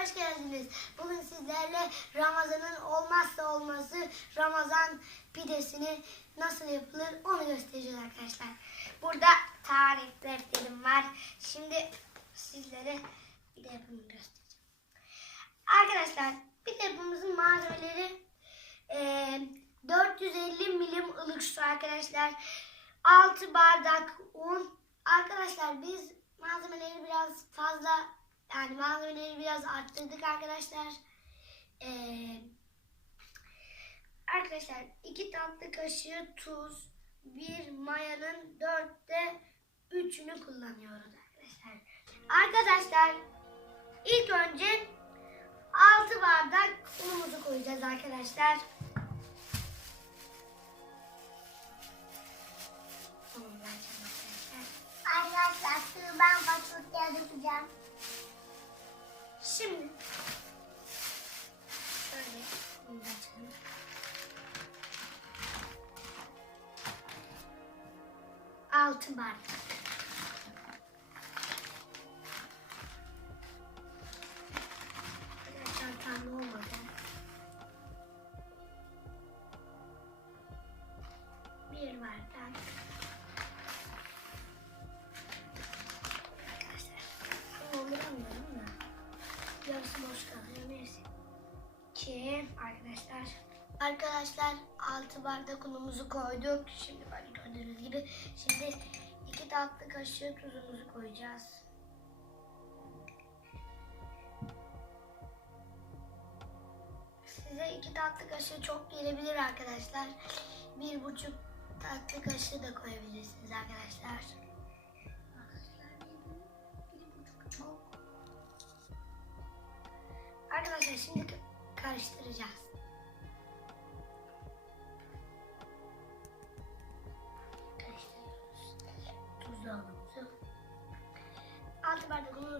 hoş geldiniz. Bugün sizlerle Ramazan'ın olmazsa olmazı Ramazan pidesini nasıl yapılır onu göstereceğiz arkadaşlar. Burada tarif defterim var. Şimdi sizlere pide yapımını göstereceğim. Arkadaşlar pide yapımımızın malzemeleri eee 450 milim ılık su arkadaşlar. 6 bardak un. Arkadaşlar biz malzemeleri biraz fazla yani malzemeleri biraz arttırdık arkadaşlar. Ee, arkadaşlar 2 tatlı kaşığı tuz, bir mayanın dörtte üçünü kullanıyoruz arkadaşlar. Arkadaşlar ilk önce 6 bardak unumuzu koyacağız arkadaşlar. Arkadaşlar. Ben fasulye dökeceğim. Şimdi şöyle bunu. Altı bardak. Çantamda olmadı. Bir bardak. Arkadaşlar 6 bardak unumuzu koyduk. Şimdi böyle gördüğünüz gibi. Şimdi 2 tatlı kaşığı tuzumuzu koyacağız. Size 2 tatlı kaşığı çok gelebilir arkadaşlar. Bir buçuk tatlı kaşığı da koyabilirsiniz arkadaşlar. Arkadaşlar şimdi ka- karıştıracağız.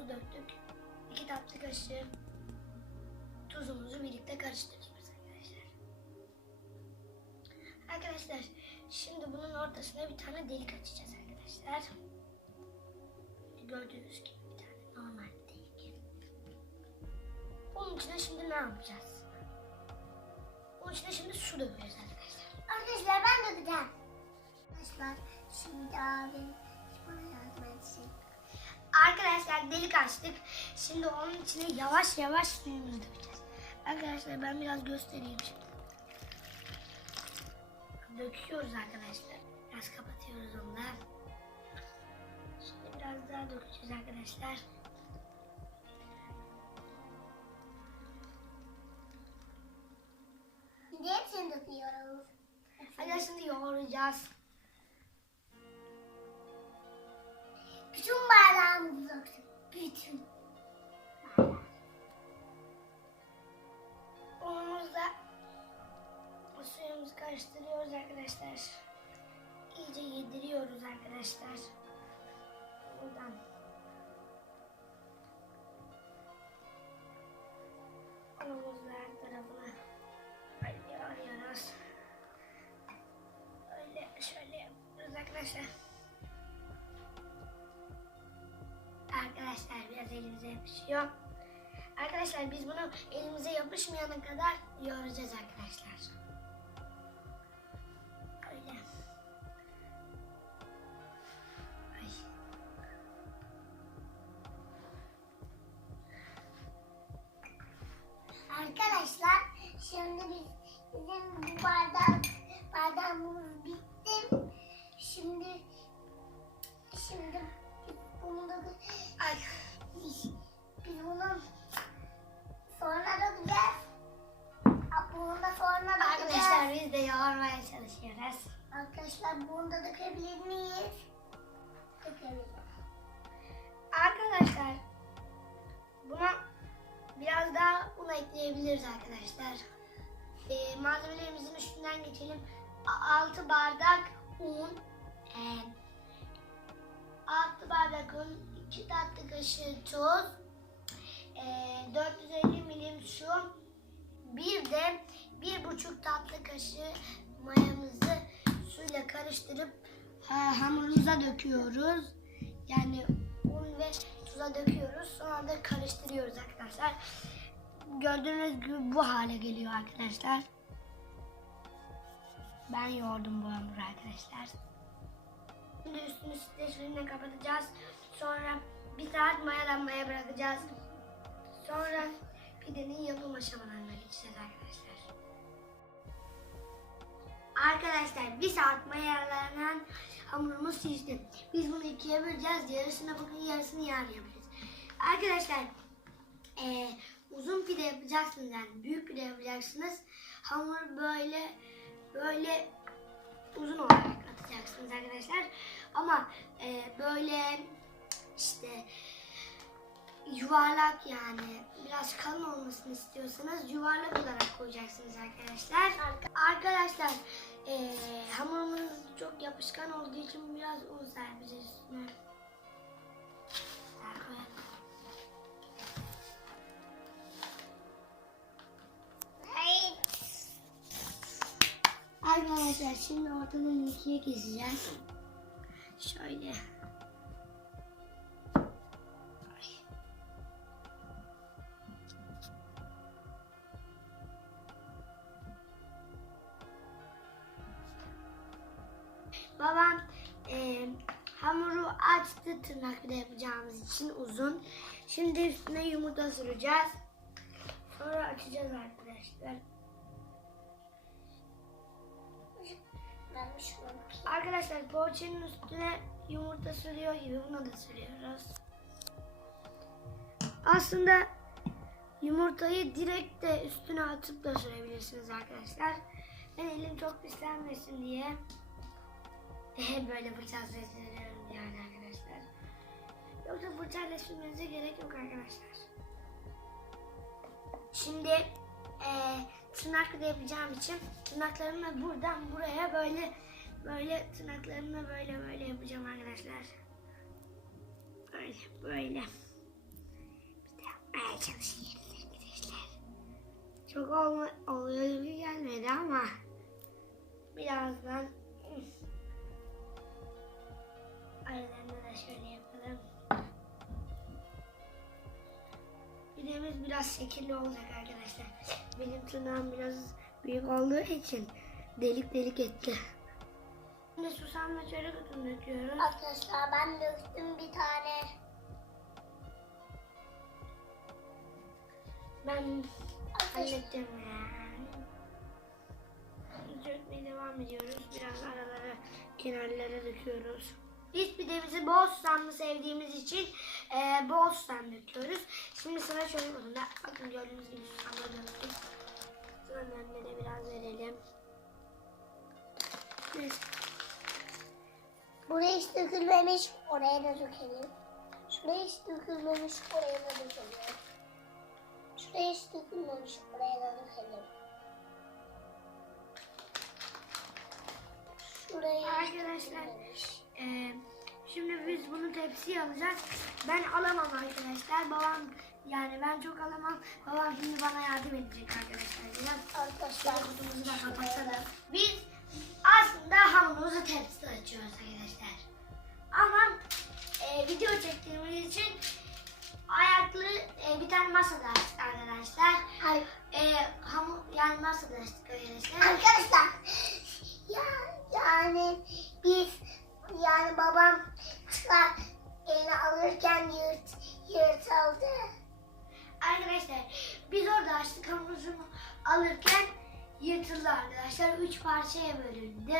Döktük. 2 tatlı kaşığı tuzumuzu birlikte karıştırıyoruz arkadaşlar. Arkadaşlar şimdi bunun ortasına bir tane delik açacağız arkadaşlar. Gördüğünüz gibi bir tane normal delik. Bunun içine şimdi ne yapacağız? Bunun içine şimdi su dökeceğiz arkadaşlar. Arkadaşlar ben dökeceğim. Arkadaşlar şimdi abim bana yardım etsin. Arkadaşlar delik açtık. Şimdi onun içine yavaş yavaş suyumuzu dökeceğiz. Arkadaşlar ben biraz göstereyim şimdi. Döküyoruz arkadaşlar. Biraz kapatıyoruz ondan. Şimdi biraz daha dökeceğiz arkadaşlar. Şimdi hepsini döküyoruz. Hadi şimdi yoğuracağız. Bütün bardağımızı döktük. Bütün. Unumuzla suyumuzu karıştırıyoruz arkadaşlar. İyice yediriyoruz arkadaşlar. Buradan. Unumuzu her tarafına böyle arıyoruz. Öyle şöyle yapıyoruz arkadaşlar. Biraz elimize yapışıyor. Arkadaşlar biz bunu elimize yapışmayana kadar yoğuracağız arkadaşlar. Öyle. Ay. Arkadaşlar şimdi biz bizim bu bardak bardağımız bitti. Şimdi şimdi bunu da Ay. Biz bunu sonra dökeceğiz. Bunu da sonra dökeceğiz. Arkadaşlar biz de yoğurmaya çalışıyoruz. Arkadaşlar bunu da dökebilir miyiz? Dökebiliriz. Arkadaşlar buna biraz daha un ekleyebiliriz arkadaşlar. Ee, malzemelerimizin üstünden geçelim. 6 bardak un, e, 6 bardak un, 2 tatlı kaşığı tuz, e, 450 milim su, bir de bir buçuk tatlı kaşığı mayamızı suyla karıştırıp ha, hamurumuza döküyoruz. Yani un ve tuza döküyoruz. Sonra da karıştırıyoruz arkadaşlar. Gördüğünüz gibi bu hale geliyor arkadaşlar. Ben yoğurdum bu hamuru arkadaşlar. Şimdi üstünü streç filmle kapatacağız. Sonra bir saat mayalanmaya bırakacağız. Sonra pidenin yapım aşamalarına geçeceğiz arkadaşlar. Arkadaşlar bir saat mayalanan hamurumuz şişti. Biz bunu ikiye böleceğiz. Yarısını bugün yarısını yarın yapacağız. Arkadaşlar eee, uzun pide yapacaksınız yani büyük pide yapacaksınız. Hamur böyle böyle uzun olarak atacaksınız arkadaşlar. Ama eee, böyle işte yuvarlak yani biraz kalın olmasını istiyorsanız yuvarlak olarak koyacaksınız arkadaşlar. Arkadaşlar eee hamurumuz çok yapışkan olduğu için biraz un serpeceğiz üstüne. Arkadaşlar şimdi ortadan ikiye keseceğiz. Şöyle. Hamuru açtı tırnak da yapacağımız için uzun. Şimdi üstüne yumurta süreceğiz. Sonra açacağız arkadaşlar. Arkadaşlar poğaçanın üstüne yumurta sürüyor gibi buna da sürüyoruz. Aslında yumurtayı direkt de üstüne atıp da sürebilirsiniz arkadaşlar. Ben elim çok pislenmesin diye böyle yani arkadaşlar. Yoksa bıçakla sürmenize gerek yok arkadaşlar. Şimdi eee tırnakla yapacağım için tırnaklarımla buradan buraya böyle böyle tırnaklarımla böyle böyle yapacağım arkadaşlar. Böyle böyle. Bir de yapmaya çalışayım arkadaşlar. Çok olma, oluyor gibi gelmedi ama birazdan aralarında Pidemiz biraz şekilli olacak arkadaşlar. Benim tırnağım biraz büyük olduğu için delik delik etti. Şimdi susam ve çörek otunu döküyoruz. Arkadaşlar ben döktüm bir tane. Ben hallettim ya. Dökmeye devam ediyoruz. Biraz aralara, kenarlara döküyoruz. Biz pidemizi bol susamlı sevdiğimiz için e, bol susam döküyoruz. Şimdi sıra otunda. Bakın gördüğünüz gibi susamla döktük. Sıranın önüne de biraz verelim. Neyse. buraya hiç dökülmemiş. Oraya da dökelim. Şuraya hiç dökülmemiş. Oraya da dökelim. Şuraya hiç dökülmemiş. Oraya da dökelim. Şuraya Arkadaşlar, dökülmemiş. Ee, şimdi biz bunu tepsiye alacağız. Ben alamam arkadaşlar. Babam yani ben çok alamam. Babam şimdi bana yardım edecek arkadaşlar. Biraz Arkadaşlar kutumuzu da kapatalım. Biz aslında hamurumuzu tepside açıyoruz arkadaşlar. Ama e, video çektiğimiz için ayaklı e, bir tane masada açtık arkadaşlar. Ay, E, hamur yani masada açtık arkadaşlar. Arkadaşlar Üç parçaya bölündü.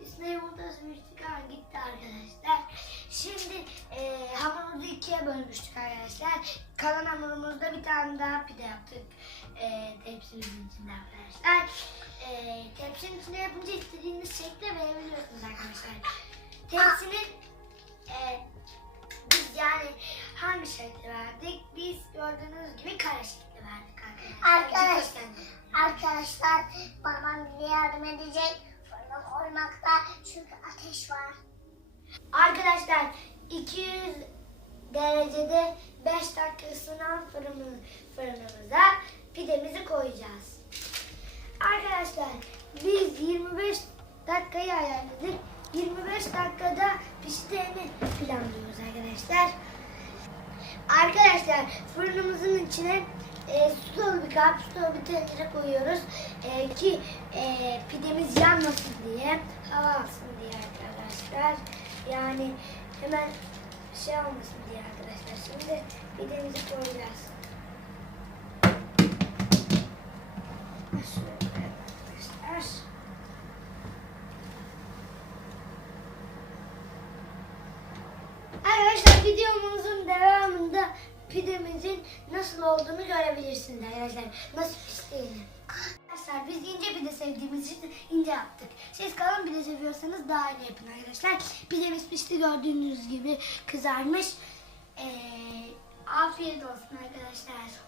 Üstüne yumurta sürmüştük gitti arkadaşlar. Şimdi e, hamurumuzu ikiye bölmüştük arkadaşlar. Kalan hamurumuzda bir tane daha pide yaptık. E, tepsimizin içinde arkadaşlar. E, tepsinin içinde yapınca istediğiniz şekle verebiliyorsunuz arkadaşlar. Tepsinin e, biz yani hangi şekli verdik? Biz gördüğünüz gibi kare şekli verdik arkadaşlar. Arkadaş- Göstereyim. Arkadaşlar babam bize yardım edecek. Fırına koymakta çünkü ateş var. Arkadaşlar 200 derecede 5 dakika ısınan fırını, fırınımıza pidemizi koyacağız. Arkadaşlar biz 25 dakikayı ayarladık. 25 dakikada piştiğini planlıyoruz arkadaşlar. Arkadaşlar fırınımızın içine e, su dolu bir kap, su dolu bir tencere koyuyoruz E, ki e, pidemiz yanmasın diye, hava alsın diye arkadaşlar. Yani hemen şey olmasın diye arkadaşlar. Şimdi pidemizi koyacağız. Şöyle arkadaşlar. Arkadaşlar videomuzun devamında pidemizin nasıl olduğunu görebilirsiniz arkadaşlar. Nasıl piştiğini. Arkadaşlar biz ince pide sevdiğimiz için ince yaptık. Siz kalın pide seviyorsanız daha iyi yapın arkadaşlar. Pidemiz pişti gördüğünüz gibi kızarmış. Ee, afiyet olsun arkadaşlar.